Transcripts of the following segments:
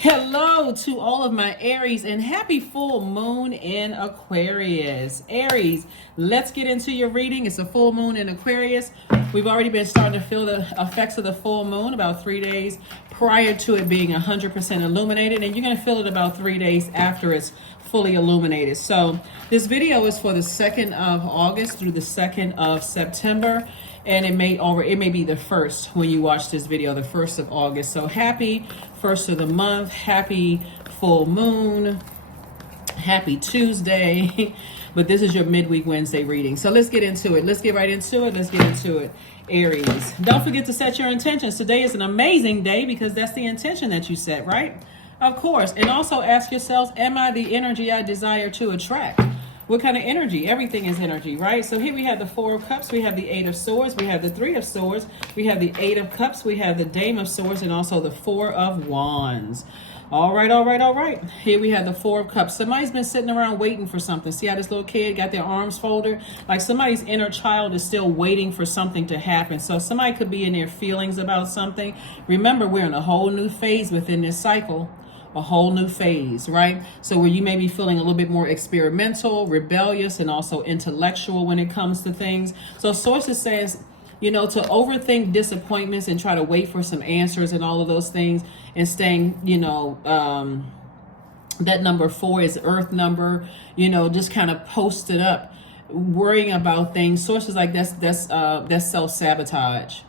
Hello to all of my Aries and happy full moon in Aquarius. Aries, let's get into your reading. It's a full moon in Aquarius. We've already been starting to feel the effects of the full moon about 3 days prior to it being 100% illuminated, and you're going to feel it about 3 days after it's fully illuminated. So this video is for the 2nd of August through the 2nd of September. And it may be the first when you watch this video, the 1st of August. So happy first of the month, happy full moon, happy Tuesday. But this is your midweek Wednesday reading. So let's get into it. Let's get right into it. Let's get into it. Aries, don't forget to set your intentions. Today is an amazing day because that's the intention that you set, right? Of course. And also ask yourselves, am I the energy I desire to attract? What kind of energy? Everything is energy, right? So here we have the 4 of Cups, we have the 8 of Swords, we have the 3 of Swords, we have the 8 of Cups, we have the Dame of Swords, and also the 4 of Wands. All right, all right, all right. Here we have the 4 of Cups. Somebody's been sitting around waiting for something. See how this little kid got their arms folded? Like somebody's inner child is still waiting for something to happen. So somebody could be in their feelings about something. Remember, we're in a whole new phase within this cycle. A whole new phase, right? So where you may be feeling a little bit more experimental, rebellious, and also intellectual when it comes to things. So sources says, you know, to overthink disappointments and try to wait for some answers and all of those things and staying, you know, that number 4 is earth number, you know, just kind of posted up, worrying about things. Sources like that's self-sabotage.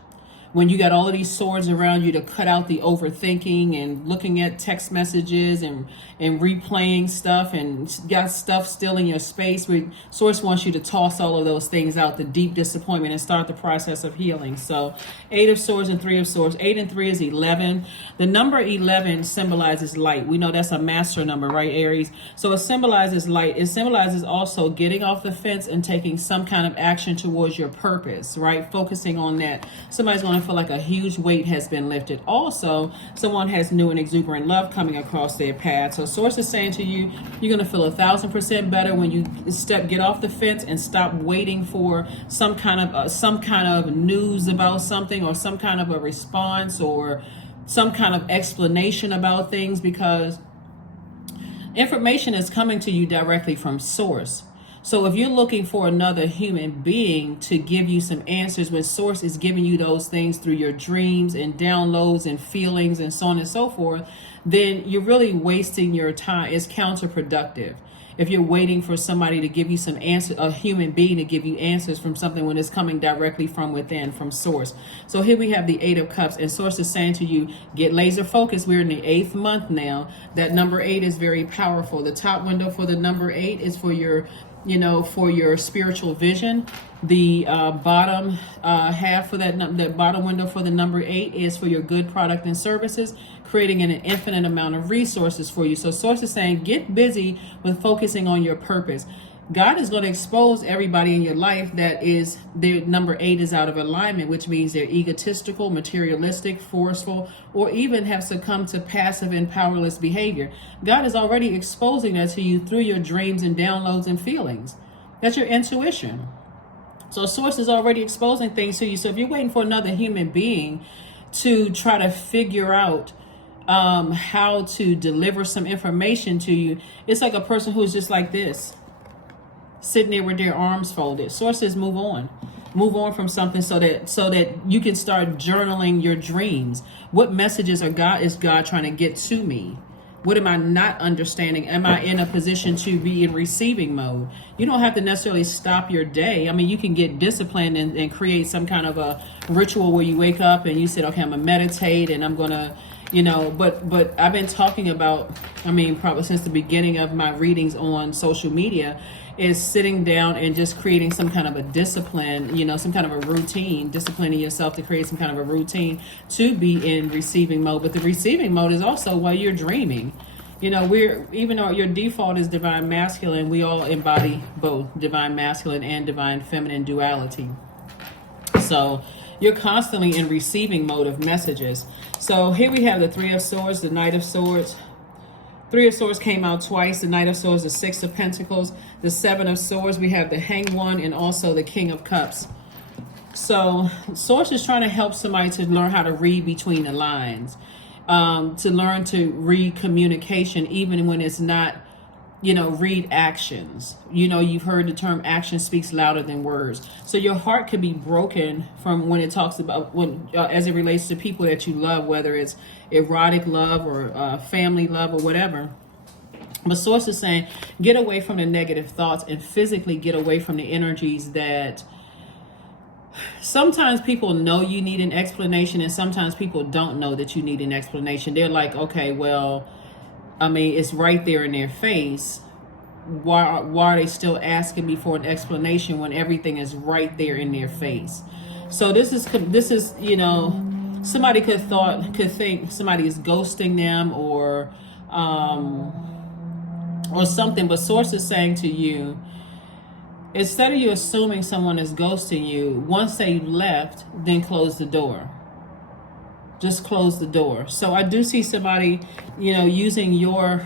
When you got all of these swords around you to cut out the overthinking and looking at text messages and replaying stuff and got stuff still in your space, source wants you to toss all of those things out, the deep disappointment, and start the process of healing. So 8 of Swords and 3 of Swords. 8 and 3 is 11. The number 11 symbolizes light. We know that's a master number, right, Aries? So it symbolizes light. It symbolizes also getting off the fence and taking some kind of action towards your purpose, right? Focusing on that. Somebody's going to feel like a huge weight has been lifted. Also, someone has new and exuberant love coming across their path. So source is saying to you, you're going to feel 1,000% better when you get off the fence and stop waiting for some kind of news about something or some kind of a response or some kind of explanation about things, because information is coming to you directly from source. So if you're looking for another human being to give you some answers, when source is giving you those things through your dreams and downloads and feelings and so on and so forth, then you're really wasting your time. It's counterproductive. If you're waiting for somebody to give you some answer, a human being to give you answers from something when it's coming directly from within, from source. So here we have the 8 of Cups, and source is saying to you, get laser focused. We're in the 8th month now. That number 8 is very powerful. The top window for the number 8 is for your, you know, for your spiritual vision. The bottom half for that bottom window for the number 8 is for your good product and services, creating an infinite amount of resources for you. So source is saying, get busy with focusing on your purpose. God is going to expose everybody in your life that is their number 8 is out of alignment, which means they're egotistical, materialistic, forceful, or even have succumbed to passive and powerless behavior. God is already exposing that to you through your dreams and downloads and feelings. That's your intuition. So source is already exposing things to you. So if you're waiting for another human being to try to figure out how to deliver some information to you, it's like a person who's just like this, sitting there with their arms folded. Source says move on from something so that you can start journaling your dreams. What messages is God trying to get to me? What am I not understanding? Am I in a position to be in receiving mode? You don't have to necessarily stop your day. I mean, you can get disciplined and create some kind of a ritual where you wake up and you said, okay, I'm gonna meditate and I'm gonna, you know, but I've been talking about, I mean, probably since the beginning of my readings on social media, is sitting down and just creating some kind of a discipline, you know, some kind of a routine, disciplining yourself to create some kind of a routine to be in receiving mode. But the receiving mode is also while you're dreaming. You know, even though your default is divine masculine, we all embody both divine masculine and divine feminine duality. So you're constantly in receiving mode of messages. So here we have the 3 of Swords, the Knight of Swords. 3 of Swords came out twice. The Knight of Swords, the 6 of Pentacles, the 7 of Swords. We have the Hanged One and also the King of Cups. So source is trying to help somebody to learn how to read between the lines. to learn to read communication, even when it's not, read actions. You've heard the term action speaks louder than words. So your heart could be broken from when it talks about as it relates to people that you love, whether it's erotic love or family love or whatever. But source is saying, get away from the negative thoughts and physically get away from the energies that sometimes people know you need an explanation, and sometimes people don't know that you need an explanation. They're like, okay, well, it's right there in their face. Why are they still asking me for an explanation when everything is right there in their face? So this is somebody could think somebody is ghosting them or something. But source is saying to you, instead of you assuming someone is ghosting you, once they left, then close the door. Just close the door. So I do see somebody, using your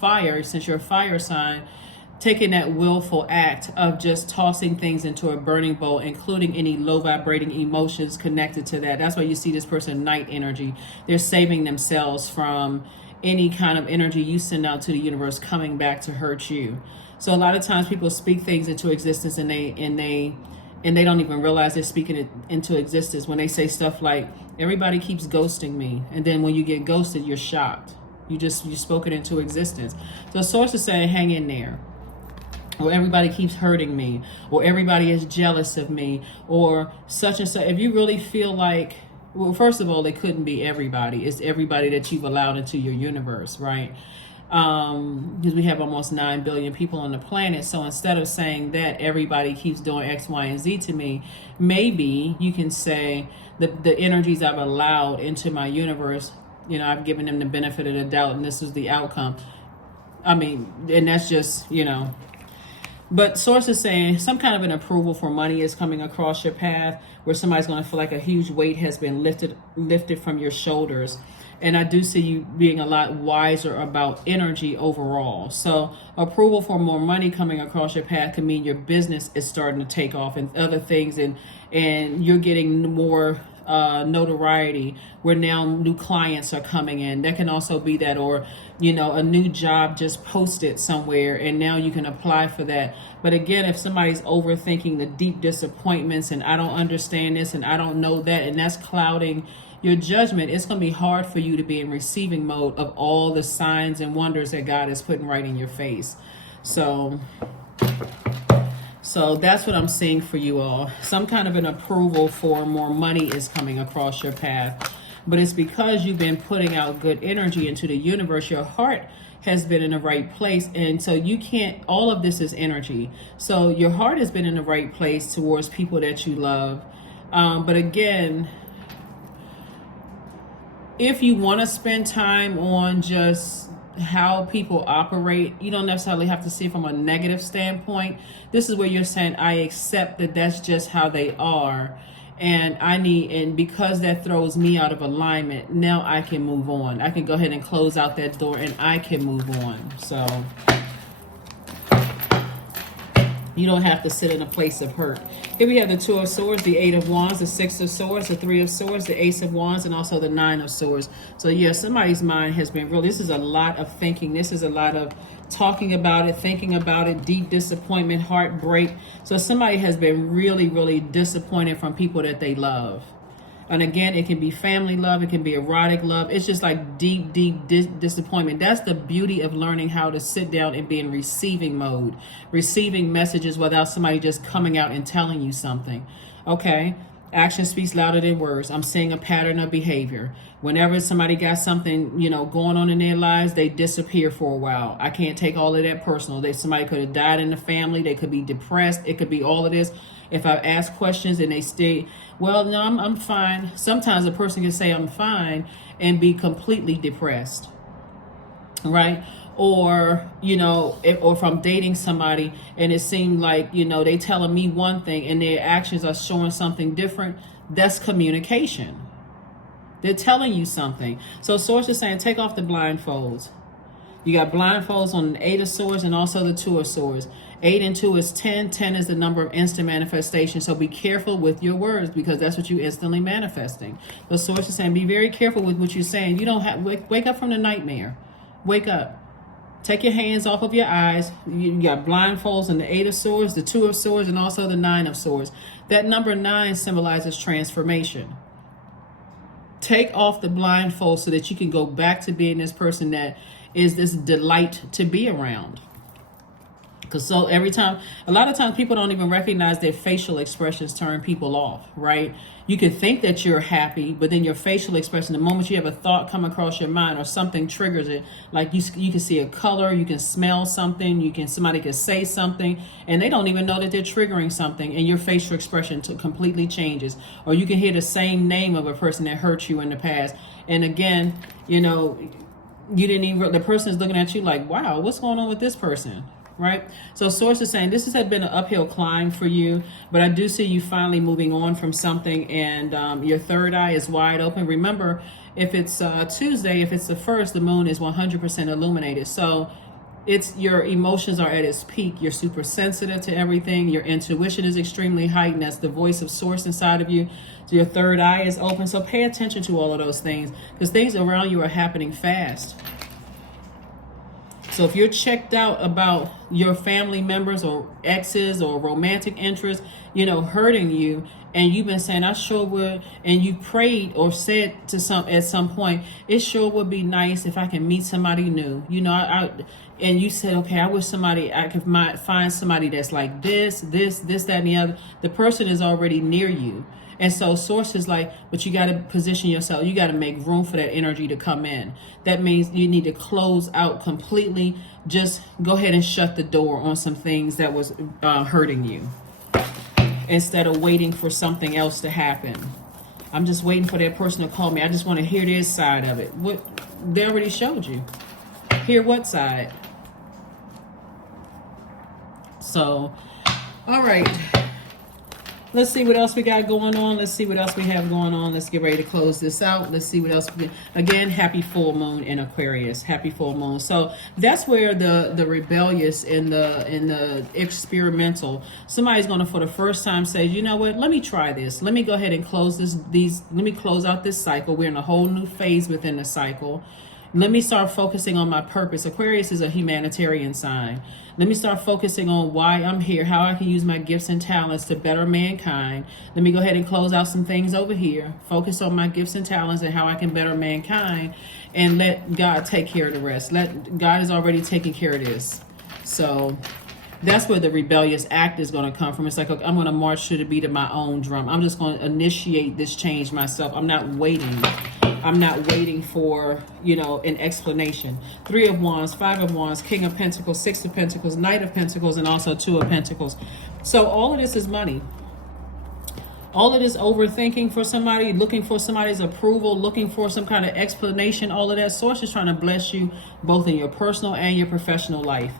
fire, since you're a fire sign, taking that willful act of just tossing things into a burning bowl, including any low vibrating emotions connected to that. That's why you see this person night energy. They're saving themselves from any kind of energy you send out to the universe coming back to hurt you. So a lot of times people speak things into existence and they don't even realize they're speaking it into existence when they say stuff like, everybody keeps ghosting me. And then when you get ghosted, you're shocked. You spoke it into existence. So source is saying, hang in there. Or everybody keeps hurting me. Or everybody is jealous of me. Or such and such. If you really feel like, well, first of all, it couldn't be everybody. It's everybody that you've allowed into your universe, right? Because we have almost 9 billion people on the planet. So instead of saying that everybody keeps doing X, Y, and Z to me, maybe you can say the energies I've allowed into my universe, I've given them the benefit of the doubt, and this is the outcome. And that's just, But source is saying some kind of an approval for money is coming across your path, where somebody's going to feel like a huge weight has been lifted from your shoulders. And I do see you being a lot wiser about energy overall. So approval for more money coming across your path can mean your business is starting to take off and other things, and you're getting more notoriety where now new clients are coming in. That can also be that, or a new job just posted somewhere and now you can apply for that. But again, if somebody's overthinking the deep disappointments and I don't understand this and I don't know that, and that's clouding your judgment, it's going to be hard for you to be in receiving mode of all the signs and wonders that God is putting right in your face. So that's what I'm seeing for you all. Some kind of an approval for more money is coming across your path. But it's because you've been putting out good energy into the universe. Your heart has been in the right place. And so you can't, all of this is energy. So your heart has been in the right place towards people that you love. But again, if you want to spend time on just how people operate, you don't necessarily have to see from a negative standpoint. This is where you're saying, I accept that that's just how they are. And because that throws me out of alignment, now I can move on. I can go ahead and close out that door and I can move on. So you don't have to sit in a place of hurt. Here we have the 2 of Swords, the 8 of Wands, the 6 of Swords, the 3 of Swords, the Ace of Wands, and also the 9 of Swords. So yeah, somebody's mind has been real. This is a lot of thinking. This is a lot of talking about it, thinking about it, deep disappointment, heartbreak. So somebody has been really, really disappointed from people that they love. And again, it can be family love. It can be erotic love. It's just like deep, deep disappointment. That's the beauty of learning how to sit down and be in receiving mode, receiving messages without somebody just coming out and telling you something. Okay. Action speaks louder than words. I'm seeing a pattern of behavior. Whenever somebody got something, going on in their lives, they disappear for a while. I can't take all of that personal. Somebody could have died in the family. They could be depressed. It could be all of this. If I ask questions and they stay, well, no, I'm fine. Sometimes a person can say I'm fine and be completely depressed, right? Or, or if I'm dating somebody and it seemed like, they telling me one thing and their actions are showing something different, that's communication. They're telling you something. So source is saying, take off the blindfolds. You got blindfolds on the 8 of Swords and also the 2 of Swords. 8 and 2 is 10. 10 is the number of instant manifestation. So be careful with your words, because that's what you instantly manifesting. The source is saying be very careful with what you're saying. You don't have wake up from the nightmare. Wake up. Take your hands off of your eyes. You got blindfolds and the 8 of swords, the 2 of swords, and also the 9 of swords. That number 9 symbolizes transformation. Take off the blindfold so that you can go back to being this person that is this delight to be around. Because so every time, a lot of times people don't even recognize their facial expressions turn people off, right? You can think that you're happy, but then your facial expression, the moment you have a thought come across your mind or something triggers it, like you can see a color, you can smell something, somebody can say something, and they don't even know that they're triggering something, and your facial expression completely changes. Or you can hear the same name of a person that hurt you in the past, and again, you didn't even, the person is looking at you like, wow, what's going on with this person? Right? So source is saying this has been an uphill climb for you, but I do see you finally moving on from something, and your third eye is wide open. Remember, if it's Tuesday, if it's the first, the moon is 100% illuminated. So it's your emotions are at its peak. You're super sensitive to everything. Your intuition is extremely heightened. That's the voice of source inside of you. So your third eye is open. So pay attention to all of those things, because things around you are happening fast. So if you're checked out about your family members or exes or romantic interests, hurting you, and you've been saying, I sure would, and you prayed or said at some point, it sure would be nice if I can meet somebody new. And you said, okay, I wish I could find somebody that's like this, that, and the other. The person is already near you. And so source is like, but you got to position yourself. You got to make room for that energy to come in. That means you need to close out completely. Just go ahead and shut the door on some things that was hurting you, instead of waiting for something else to happen. I'm just waiting for that person to call me. I just want to hear their side of it. What they already showed you. Hear what side? So, all right. Let's see what else we got going on. Let's see what else we have going on. Let's get ready to close this out. Let's see what else. Again, happy full moon in Aquarius. Happy full moon. So that's where the rebellious and the experimental. Somebody's going to, for the first time, say, you know what? Let me try this. Let me go ahead and close let me close out this cycle. We're in a whole new phase within the cycle. Let me start focusing on my purpose. Aquarius is a humanitarian sign. Let me start focusing on why I'm here, how I can use my gifts and talents to better mankind. Let me go ahead and close out some things over here. Focus on my gifts and talents and how I can better mankind, and let God take care of the rest. God is already taking care of this. So that's where the rebellious act is going to come from. It's like, okay, I'm going to march to the beat of my own drum. I'm just going to initiate this change myself. I'm not waiting. I'm not waiting for, an explanation. 3 of Wands, 5 of Wands, King of Pentacles, 6 of Pentacles, Knight of Pentacles, and also 2 of Pentacles. So all of this is money. All of this overthinking for somebody, looking for somebody's approval, looking for some kind of explanation, all of that. Source is trying to bless you both in your personal and your professional life.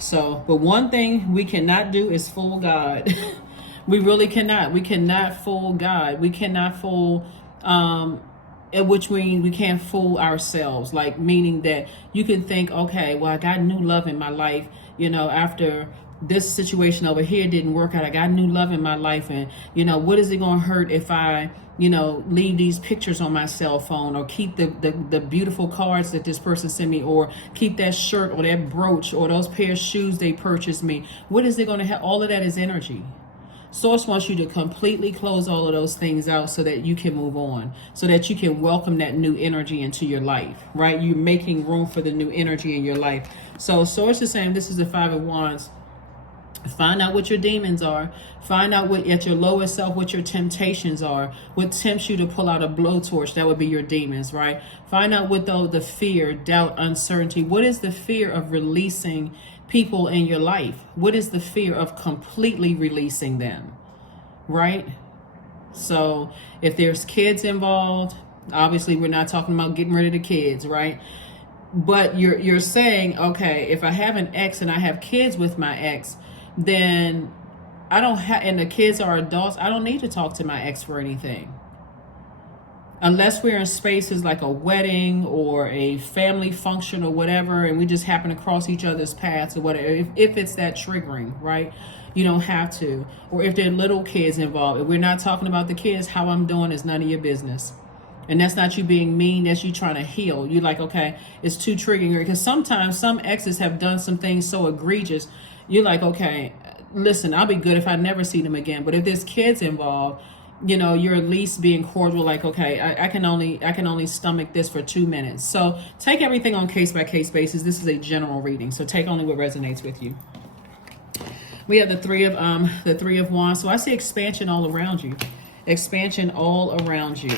So, but one thing we cannot do is fool God. We really cannot. We cannot fool God. We cannot fool, which means we can't fool ourselves. Like, meaning that you can think, okay, well, I got new love in my life, after this situation over here didn't work out. I got new love in my life, and, what is it going to hurt if I, leave these pictures on my cell phone, or keep the beautiful cards that this person sent me, or keep that shirt or that brooch or those pair of shoes they purchased me. What is it going to have? All of that is energy. Source wants you to completely close all of those things out so that you can move on, so that you can welcome that new energy into your life, right? You're making room for the new energy in your life. So Source is saying, this is the 5 of Wands. Find out what your demons are. Find out what at your lowest self, what your temptations are. What tempts you to pull out a blowtorch, that would be your demons, right? Find out what the fear, doubt, uncertainty. What is the fear of releasing people in your life? What is the fear of completely releasing them, right? So if there's kids involved, obviously we're not talking about getting rid of the kids, right? But you're saying, okay, if I have an ex and I have kids with my ex, then I don't have, and the kids are adults, I don't need to talk to my ex for anything. unless we're in spaces like a wedding or a family function or whatever, and we just happen to cross each other's paths or whatever, if it's that triggering, right? You don't have to. Or if there are little kids involved, if we're not talking about the kids, how I'm doing is none of your business. And that's not you being mean, that's you trying to heal. You're like, okay, it's too triggering. Because sometimes some exes have done some things so egregious, you're like, okay, listen, I'll be good if I never see them again. But if there's kids involved, you know, you're at least being cordial, like, okay, I can only stomach this for 2 minutes. So take everything on case by case basis. This is a general reading, so take only what resonates with you. We have the three of wands. So I see expansion all around you. Expansion all around you.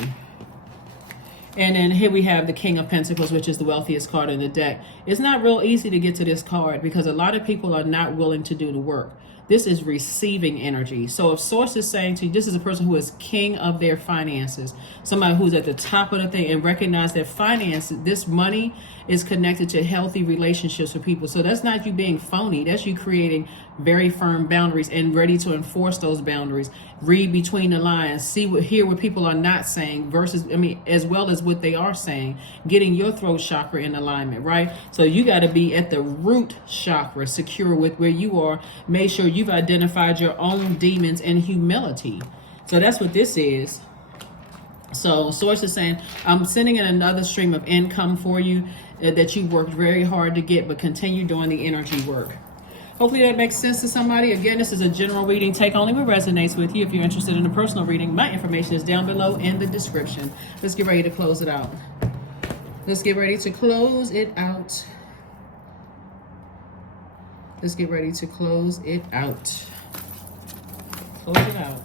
And then here we have the King of Pentacles, which is the wealthiest card in the deck. It's not real easy to get to this card because a lot of people are not willing to do the work. This is receiving energy. So if Source is saying to you, this is a person who is king of their finances, somebody who's at the top of the thing, and recognize that finance, this money is connected to healthy relationships with people. So that's not you being phony. That's you creating very firm boundaries and ready to enforce those boundaries. Read between the lines, hear what people are not saying versus, as well as what they are saying, getting your throat chakra in alignment, right? So you got to be at the root chakra, secure with where you are. Make sure you've identified your own demons and humility. So that's what this is. So Source is saying, I'm sending in another stream of income for you that you worked very hard to get, but continue doing the energy work. Hopefully that makes sense to somebody. Again, this is a general reading. Take only what resonates with you. If you're interested in a personal reading, my information is down below in the description. Let's get ready to close it out. Let's get ready to close it out. Let's get ready to close it out. Close it out.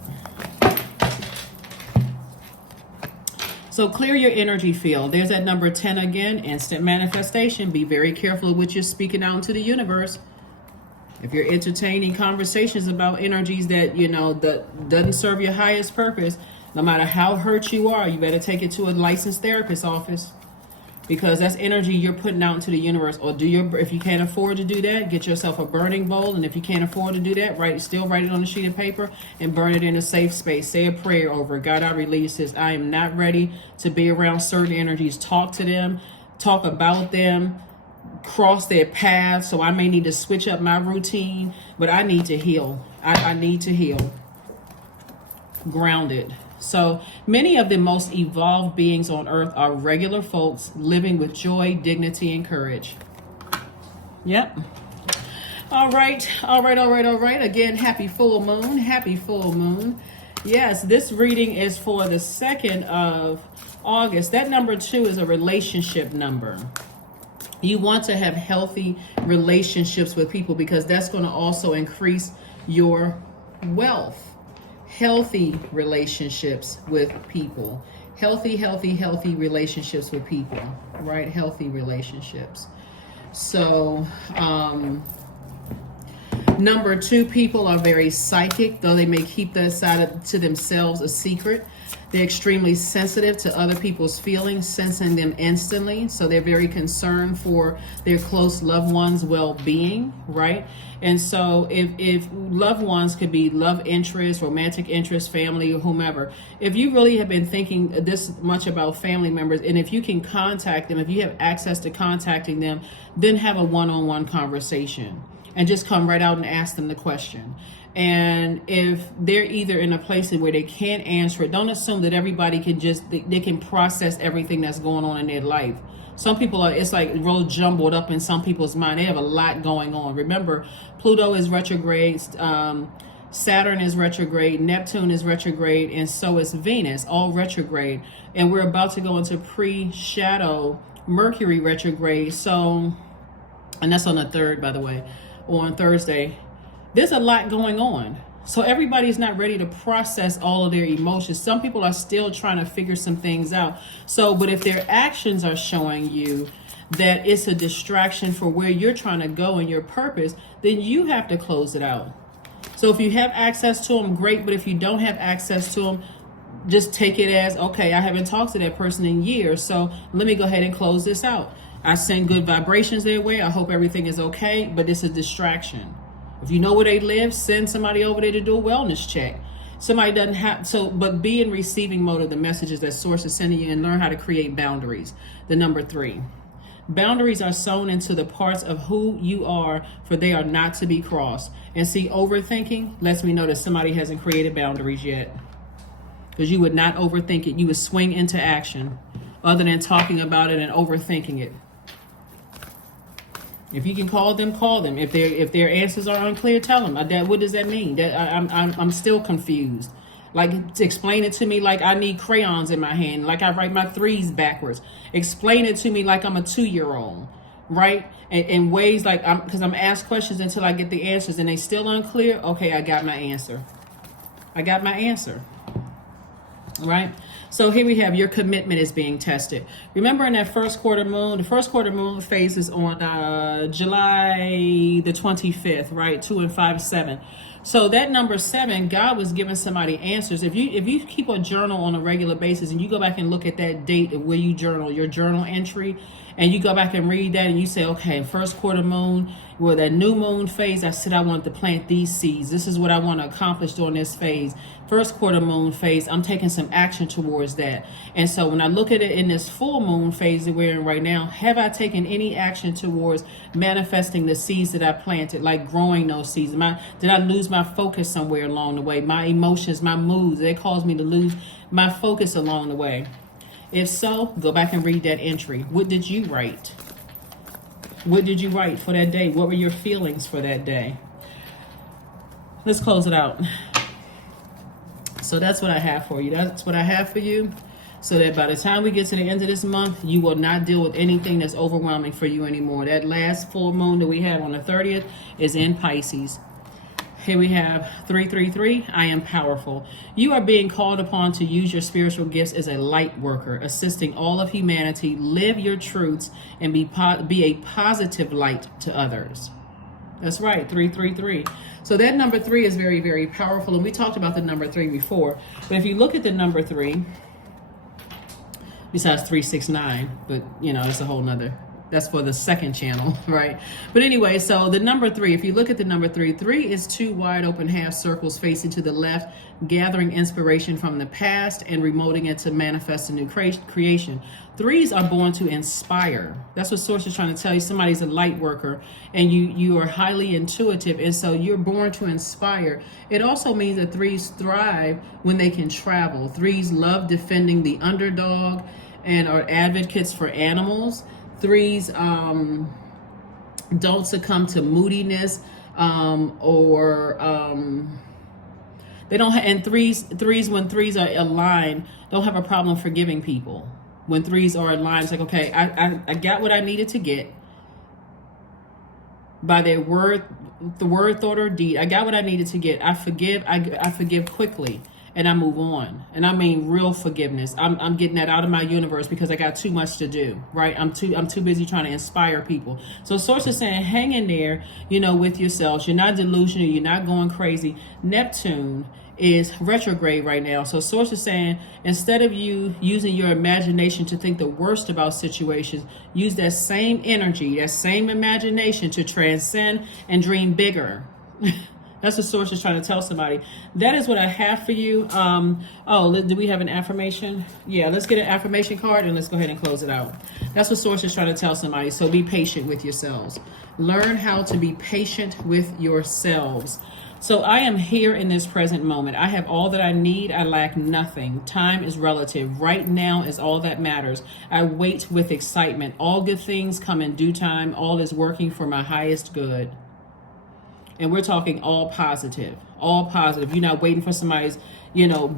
So clear your energy field. There's that number 10 again, instant manifestation. Be very careful of what you're speaking out into the universe. If you're entertaining conversations about energies that, you know, that doesn't serve your highest purpose, no matter how hurt you are, you better take it to a licensed therapist's office, because that's energy you're putting out into the universe. Or if you can't afford to do that, get yourself a burning bowl. And if you can't afford to do that, still write it on a sheet of paper and burn it in a safe space. Say a prayer over it. God, I release this. I am not ready to be around certain energies. Talk to them, talk about them, cross their path. So I may need to switch up my routine, but I need to heal. I need to heal. Grounded. So many of the most evolved beings on earth are regular folks living with joy, dignity, and courage. Yep. All right. Again, happy full moon. Happy full moon. Yes, this reading is for the 2nd of August. That number 2 is a relationship number. You want to have healthy relationships with people because that's going to also increase your wealth. Healthy relationships with people. Healthy relationships with people, right? Healthy relationships. So, number 2, people are very psychic, though they may keep that side to themselves a secret. They're extremely sensitive to other people's feelings, sensing them instantly. So they're very concerned for their close loved ones' well-being, right? And so if loved ones could be love interest, romantic interest, family, or whomever, if you really have been thinking this much about family members, and if you can contact them, if you have access to contacting them, then have a one-on-one conversation and just come right out and ask them the question. And if they're either in a place where they can't answer it, don't assume that everybody can they can process everything that's going on in their life. Some people it's like real jumbled up in some people's mind. They have a lot going on. Remember, Pluto is retrograde, Saturn is retrograde, Neptune is retrograde, and so is Venus, all retrograde. And we're about to go into pre-shadow Mercury retrograde. So, and that's on the 3rd, by the way, or on Thursday. There's a lot going on. So everybody's not ready to process all of their emotions. Some people are still trying to figure some things out. So, but if their actions are showing you that it's a distraction for where you're trying to go and your purpose, then you have to close it out. So if you have access to them, great. But if you don't have access to them, just take it as, okay, I haven't talked to that person in years. So let me go ahead and close this out. I send good vibrations their way. I hope everything is okay, but it's a distraction. If you know where they live, send somebody over there to do a wellness check. Somebody doesn't have, so, but be in receiving mode of the messages that source is sending you and learn how to create boundaries. The number 3. Boundaries are sewn into the parts of who you are, for they are not to be crossed. And see, overthinking lets me know that somebody hasn't created boundaries yet. Because you would not overthink it. You would swing into action other than talking about it and overthinking it. If you can call them, call them. If their answers are unclear, tell them. What does that mean? That I'm still confused. Like, to explain it to me like I need crayons in my hand, like I write my 3s backwards. Explain it to me like I'm a 2-year-old, right? In ways like, because I'm asked questions until I get the answers and they still unclear. Okay, I got my answer. I got my answer, right? So here we have your commitment is being tested. Remember in that first quarter moon, the first quarter moon phase is on July the 25th, right? 2 and 5, 7. So that number 7, God was giving somebody answers. If you keep a journal on a regular basis and you go back and look at that date where you journal, your journal entry, and you go back and read that and you say, okay, first quarter moon, well, that new moon phase, I said I wanted to plant these seeds. This is what I want to accomplish during this phase. First quarter moon phase, I'm taking some action towards that. And so when I look at it in this full moon phase that we're in right now, have I taken any action towards manifesting the seeds that I planted, like growing those seeds? Did I lose my focus somewhere along the way? My emotions, my moods, they caused me to lose my focus along the way. If so, go back and read that entry. What did you write? What did you write for that day? What were your feelings for that day? Let's close it out. So that's what I have for you. That's what I have for you. So that by the time we get to the end of this month, you will not deal with anything that's overwhelming for you anymore. That last full moon that we have on the 30th is in Pisces. Here we have 333. I am powerful. You are being called upon to use your spiritual gifts as a light worker, assisting all of humanity. Live your truths and be a positive light to others. That's right, 333. So that number 3 is very, very powerful. And we talked about the number 3 before. But if you look at the number 3, besides 369, but you know, it's a whole nother. That's for the second channel, right? But anyway, so the number 3, if you look at the number 3, 3 is 2 wide open half circles facing to the left, gathering inspiration from the past and remoting it to manifest a new creation. 3s are born to inspire. That's what Source is trying to tell you. Somebody's a light worker and you are highly intuitive. And so you're born to inspire. It also means that 3s thrive when they can travel. 3s love defending the underdog and are advocates for animals. 3s don't succumb to moodiness they don't and threes when 3s are aligned don't have a problem forgiving people. When 3s are aligned, it's like, okay, I got what I needed to get by their word, thought, or deed. I got what I needed to get. I forgive quickly. And I move on. And I mean real forgiveness. I'm getting that out of my universe because I got too much to do, right? I'm too busy trying to inspire people. So Source is saying, hang in there, you know, with yourselves. You're not delusional. You're not going crazy. Neptune is retrograde right now. So Source is saying, instead of you using your imagination to think the worst about situations, use that same energy, that same imagination to transcend and dream bigger. That's what Source is trying to tell somebody. That is what I have for you. Do we have an affirmation? Yeah, let's get an affirmation card and let's go ahead and close it out. That's what Source is trying to tell somebody. So be patient with yourselves. Learn how to be patient with yourselves. So I am here in this present moment. I have all that I need. I lack nothing. Time is relative. Right now is all that matters. I wait with excitement. All good things come in due time. All is working for my highest good. And we're talking all positive, all positive. You're not waiting for somebody's,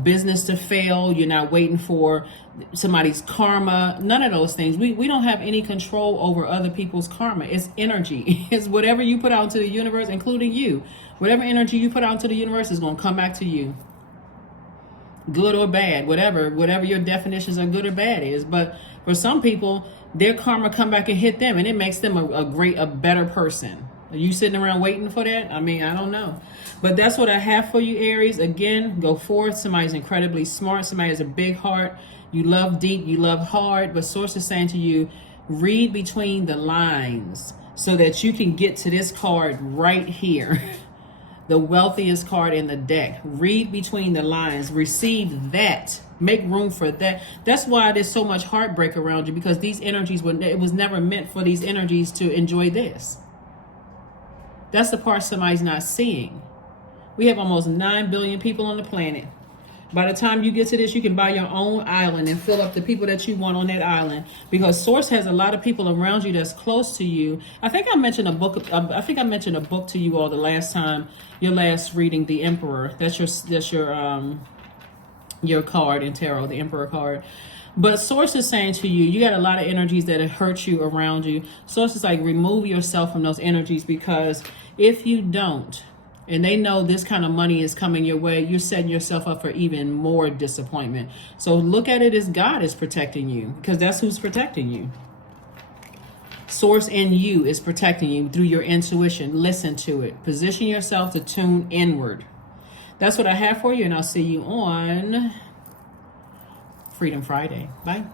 business to fail. You're not waiting for somebody's karma. None of those things. We don't have any control over other people's karma. It's energy. It's whatever you put out into the universe, including you. Whatever energy you put out into the universe is going to come back to you. Good or bad, whatever your definitions of good or bad is. But for some people, their karma come back and hit them, and it makes them a better person. Are you sitting around waiting for that? I mean, I don't know. But that's what I have for you, Aries. Again, go forth. Somebody's incredibly smart. Somebody has a big heart. You love deep. You love hard. But Source is saying to you, read between the lines so that you can get to this card right here. the wealthiest card in the deck. Read between the lines. Receive that. Make room for that. That's why there's so much heartbreak around you, because these energies, it was never meant for these energies to enjoy this. That's the part somebody's not seeing. We have almost 9 billion people on the planet. By the time you get to this, you can buy your own island and fill up the people that you want on that island, because Source has a lot of people around you that's close to you. I think I mentioned a book. I think I mentioned a book to you all the last time, your last reading, The Emperor. That's your card in tarot, the Emperor card. But Source is saying to you, you got a lot of energies that hurt you around you. Source is like, remove yourself from those energies, because if you don't, and they know this kind of money is coming your way, you're setting yourself up for even more disappointment. So look at it as God is protecting you, because that's who's protecting you. Source in you is protecting you through your intuition. Listen to it. Position yourself to tune inward. That's what I have for you, and I'll see you on Freedom Friday. Bye.